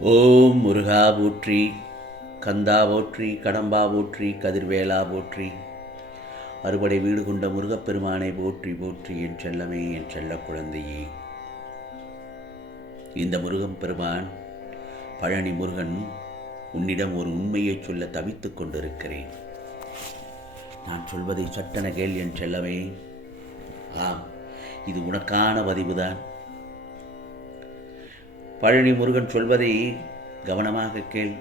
ஓம் முருகா போற்றி கந்தா போற்றி கடம்பா போற்றி கதிர்வேலா போற்றி. அறுபடை வீடு கொண்ட முருகப்பெருமானை போற்றி போற்றி என் செல்லமே என் செல்ல குழந்தையே. இந்த முருகன் பெருமான் பழனி முருகன் உன்னிடம் ஒரு உண்மையை சொல்ல தவித்துக் கொண்டிருக்கிறேன். நான் சொல்வதை சட்டன கேள் என் செல்லமே. ஆம். இது உனக்கான பதிவுதான். பழனி முருகன் சொல்வதை கவனமாக கேள்.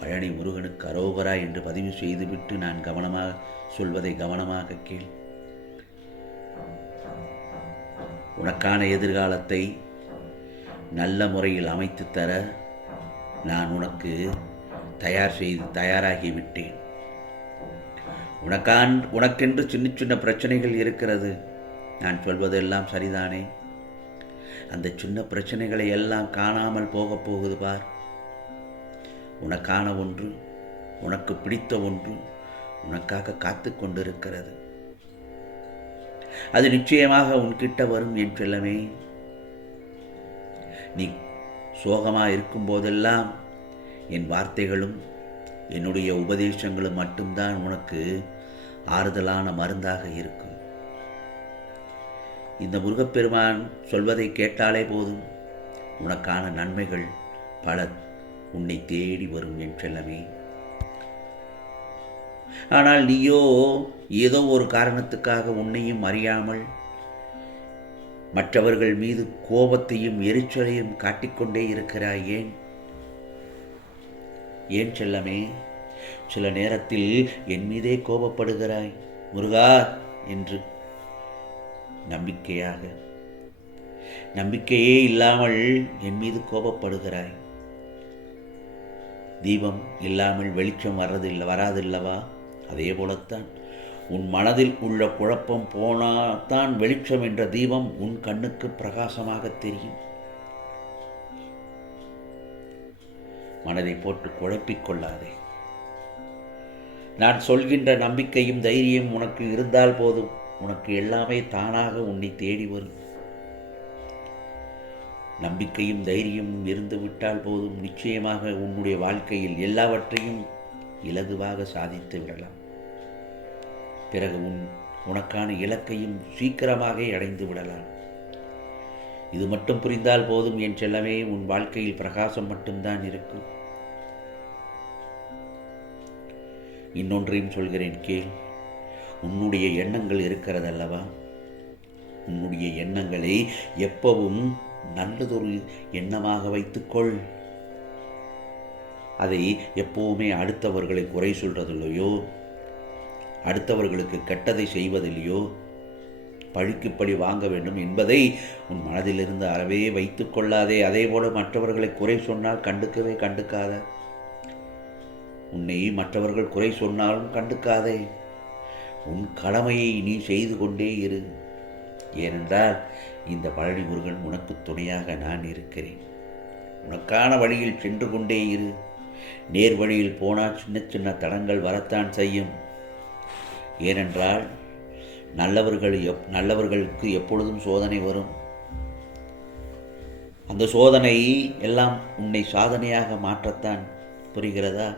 பழனி முருகனுக்கு அரோகரா என்று பதிவு செய்துவிட்டு நான் கவனமாக சொல்வதை கவனமாக கேள். உனக்கான எதிர்காலத்தை நல்ல முறையில் அமைத்து தர நான் உனக்கு தயார் செய்து தயாராகிவிட்டேன் உனக்கான் உனக்கென்று சின்ன சின்ன பிரச்சனைகள் இருக்கிறது. நான் சொல்வதெல்லாம் சரிதானே? அந்த சின்ன பிரச்சனைகளை எல்லாம் காணாமல் போகப் போகுது பார். உனக்கான ஒன்று உனக்கு பிடித்த ஒன்று உனக்காக காத்து கொண்டிருக்கிறது. அது நிச்சயமாக உன்கிட்ட வரும் என் செல்லமே. நீ சோகமாக இருக்கும் போதெல்லாம் என் வார்த்தைகளும் என்னுடைய உபதேசங்களும் மட்டும்தான் உனக்கு ஆறுதலான மருந்தாக இருக்கும். இந்த முருகப்பெருமான் சொல்வதை கேட்டாலே போதும். உனக்கான நன்மைகள் பல உன்னை தேடி வரும் என் செல்லமே ஆனால் நீயோ ஏதோ ஒரு காரணத்துக்காக உன்னையும் அறியாமல் மற்றவர்கள் மீது கோபத்தையும் எரிச்சலையும் காட்டிக்கொண்டே இருக்கிறாய் ஏன்? ஏன் செல்லமே? சில நேரத்தில் என் மீதே கோபப்படுகிறாய். முருகா! என்று நம்பிக்கையாக. நம்பிக்கையே இல்லாமல் என் மீது கோபப்படுகிறாய். தீபம் இல்லாமல் வெளிச்சம் வர்றதில்லை வராதில்லவா? அதே போலத்தான் உன் மனதில் உள்ள குழப்பம் போனால்தான் வெளிச்சம் என்ற தீபம் உன் கண்ணுக்கு பிரகாசமாக தெரியும். மனதை போட்டு குழப்பிக் கொள்ளாதே. நான் சொல்கின்ற நம்பிக்கையும் தைரியம் உனக்கு இருந்தால் போதும். உனக்கு எல்லாமே தானாக உன்னை தேடி வரும். நம்பிக்கையும் தைரியமும் இருந்து விட்டால் போதும். நிச்சயமாக உன்னுடைய வாழ்க்கையில் எல்லாவற்றையும் இலகுவாக சாதித்து விடலாம். பிறகு உன் உனக்கான இலக்கையும் சீக்கிரமாக அடைந்து விடலாம். இது மட்டும் புரிந்தால் போதும் என் செல்லவே உன் வாழ்க்கையில் பிரகாசம் மட்டும்தான் இருக்கும். இன்னொன்றையும் சொல்கிறேன் கேள். உன்னுடைய எண்ணங்கள் இருக்கிறதல்லவா? உன்னுடைய எண்ணங்களை எப்பவும் நல்லதொரு எண்ணமாக வைத்துக்கொள். அதை எப்பவுமே அடுத்தவர்களை குறை சொல்றதில்லையோ? அடுத்தவர்களுக்கு கெட்டதை செய்வதில்லையோ? பழிக்கு பழி வாங்க வேண்டும் என்பதை உன் மனதிலிருந்து அறவே வைத்துக் கொள்ளாதே. அதே போல மற்றவர்களை குறை சொன்னால் கண்டுக்கவே கண்டுக்காத. உன்னை மற்றவர்கள் குறை சொன்னாலும் கண்டுக்காதே. உன் கடமையை நீ செய்து கொண்டே இரு. ஏனென்றால் இந்த பழனி முருகன் உனக்கு துணையாக நான் இருக்கிறேன். உனக்கான வழியில் சென்று கொண்டே இரு. நேர் வழியில் போனால் சின்ன சின்ன தடங்கள் வரத்தான் செய்யும். ஏனென்றால் நல்லவர்கள் எப் நல்லவர்களுக்கு எப்பொழுதும் சோதனை வரும். அந்த சோதனை எல்லாம் உன்னை சாதனையாக மாற்றத்தான் புரிகிறதா?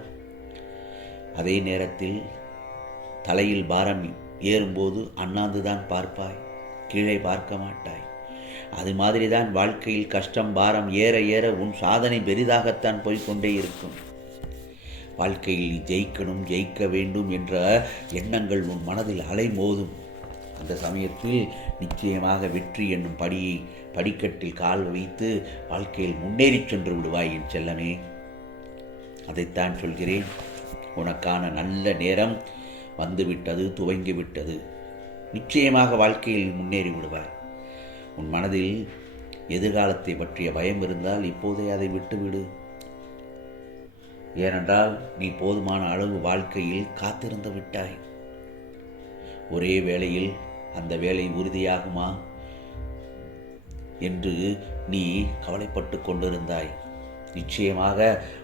அதே நேரத்தில் தலையில் பாரம் ஏறும்போது அண்ணாந்து தான் பார்ப்பாய் கீழே பார்க்க மாட்டாய். அது மாதிரி தான் வாழ்க்கையில் கஷ்டம் பாரம் ஏற ஏற உன் சாதனை பெரிதாகத்தான் போய்கொண்டே இருக்கும். வாழ்க்கையில் ஜெயிக்கணும் ஜெயிக்க வேண்டும் என்ற எண்ணங்கள் உன் மனதில் அலைமோதும். அந்த சமயத்தில் நிச்சயமாக வெற்றி என்னும் படியை படிக்கட்டில் கால் வைத்து வாழ்க்கையில் முன்னேறி சென்று விடுவாய் என் செல்லமே. அதைத்தான் சொல்கிறேன். உனக்கான நல்ல நேரம் வந்துவிட்டது துவங்கிவிட்டது. நிச்சயமாக வாழ்க்கையில் முன்னேறி விடுவாய். உன் மனதில் எதிர்காலத்தை பற்றிய பயம் இருந்தால் இப்போதே அதை விட்டுவிடு. ஏனென்றால் நீ போதுமான அளவு வாழ்க்கையில் காத்திருந்து விட்டாய். ஒரே வேளையில் அந்த வேலை உறுதியாகுமா என்று நீ கவலைப்பட்டு கொண்டிருந்தாய். நிச்சயமாக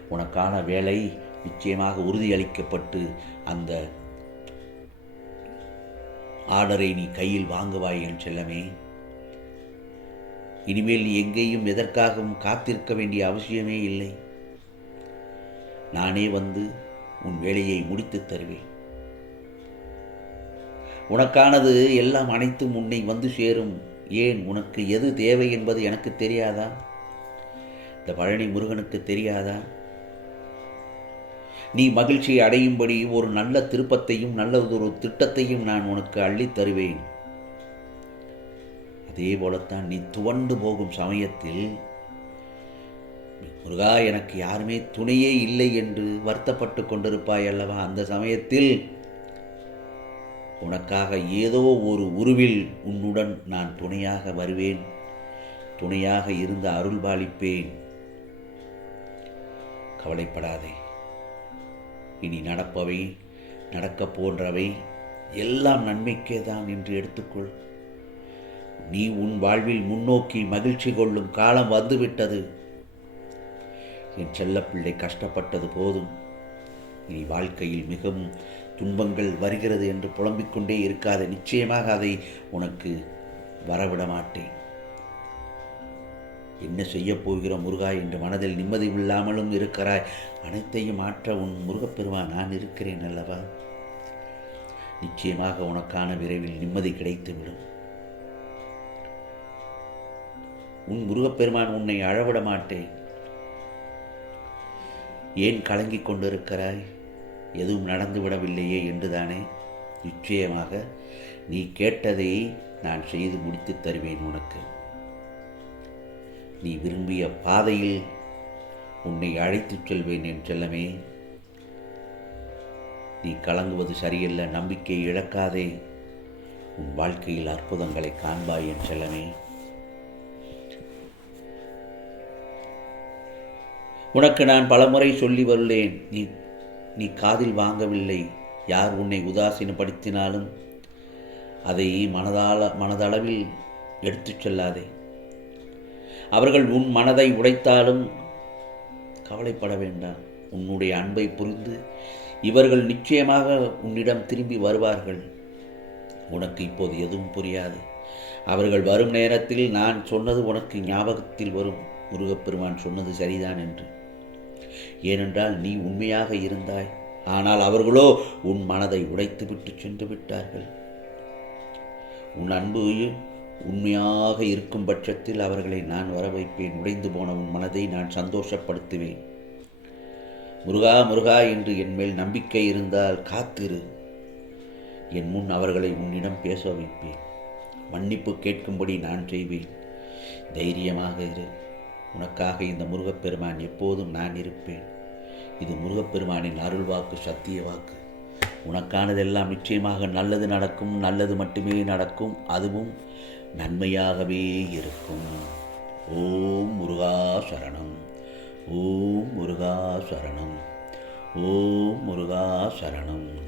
உனக்கான வேலை நிச்சயமாக உறுதியளிக்கப்பட்டு அந்த ஆர்டரை நீ கையில் வாங்குவாய் என் செல்லமே. இனிமேல் நீ எங்கேயும் எதற்காகவும் காத்திருக்க வேண்டிய அவசியமே இல்லை. நானே வந்து உன் வேலையை முடித்துத் தருவேன். உனக்கானது எல்லாம் அனைத்தும் உன்னை வந்து சேரும். ஏன் உனக்கு எது தேவை என்பது எனக்கு தெரியாதா? இந்த பழனி முருகனுக்கு தெரியாதா? நீ மகிழ்ச்சியை அடையும்படி ஒரு நல்ல திருப்பத்தையும் நல்லதொரு திட்டத்தையும் நான் உனக்கு அள்ளித் தருவேன். அதே போலத்தான் நீ துவண்டு போகும் சமயத்தில் முருகா எனக்கு யாருமே துணையே இல்லை என்று வருத்தப்பட்டு கொண்டிருப்பாய் அல்லவா? அந்த சமயத்தில் உனக்காக ஏதோ ஒரு உருவில் உன்னுடன் நான் துணையாக வருவேன் துணையாக இருந்து அருள்பாலிப்பேன். கவலைப்படாதே. இனி நடப்பவை நடக்கப் போன்றவை எல்லாம் நன்மைக்கே தான் என்று எடுத்துக்கொள். நீ உன் வாழ்வில் முன்னோக்கி மகிழ்ச்சி கொள்ளும் காலம் வந்துவிட்டது. என் செல்லப்பிள்ளை கஷ்டப்பட்டது போதும். இனி வாழ்க்கையில் மிகவும் துன்பங்கள் வருகிறது என்று புலம்பிக் கொண்டே இருக்காது நிச்சயமாக அதை உனக்கு வரவிட மாட்டேன் என்ன செய்யப் போகிற முருகா என்று மனதில் நிம்மதி இல்லாமலும் இருக்கிறாய்? அனைத்தையும் மாற்ற உன் முருகப்பெருமான் நான் இருக்கிறேன் அல்லவா? நிச்சயமாக உனக்கான விரைவில் நிம்மதி கிடைத்துவிடும். உன் முருகப்பெருமான் உன்னை அழவிட மாட்டேன். ஏன் கலங்கிக் கொண்டிருக்கிறாய்? எதுவும் நடந்துவிடவில்லையே என்றுதானே? நிச்சயமாக நீ கேட்டதை நான் செய்து முடித்துத் தருவேன் உனக்கு. நீ விரும்பிய பாதையில் உன்னை அழைத்துச் செல்வேன் என் செல்லமே. நீ கலங்குவது சரியல்ல நம்பிக்கை இழக்காதே. உன் வாழ்க்கையில் அற்புதங்களை காண்பாய் என் செல்லமே. உனக்கு நான் பலமுறை சொல்லி வருளேன் நீ நீ காதில் வாங்கவில்லை. யார் உன்னை உதாசீனப்படுத்தினாலும் அதை மனதால மனதளவில் எடுத்துச் செல்லாதே. அவர்கள் உன் மனதை உடைத்தாலும் கவலைப்பட வேண்டாம். உன்னுடைய அன்பை புரிந்து இவர்கள் நிச்சயமாக உன்னிடம் திரும்பி வருவார்கள். உனக்கு இப்போது எதுவும் புரியாது. அவர்கள் வரும் நேரத்தில் நான் சொன்னது உனக்கு ஞாபகத்தில் வரும். முருகப்பெருமான் சொன்னது சரிதான் என்று. ஏனென்றால் நீ உண்மையாக இருந்தாய். ஆனால் அவர்களோ உன் மனதை உடைத்துவிட்டு சென்று விட்டார்கள். உன் அன்பு உண்மையாக இருக்கும் பட்சத்தில் அவர்களை நான் வர வைப்பேன் உடைந்து போனவன் மனதை நான் சந்தோஷப்படுத்துவேன். முருகா முருகா என்று என் மேல் நம்பிக்கை இருந்தால் காத்திரு. என் முன் அவர்களை உன்னிடம் பேச வைப்பேன். மன்னிப்பு கேட்கும்படி நான் செய்வேன். தைரியமாக இரு. உனக்காக இந்த முருகப்பெருமான் எப்போதும் நான் இருப்பேன். இது முருகப்பெருமானின் அருள் வாக்கு சத்திய வாக்கு. உனக்கானதெல்லாம் நிச்சயமாக நல்லது நடக்கும். நல்லது மட்டுமே நடக்கும். அதுவும் நன்மையாகவே இருக்கும். ஓம் முருகா சரணம். ஓம் முருகா சரணம். ஓம் முருகா சரணம்.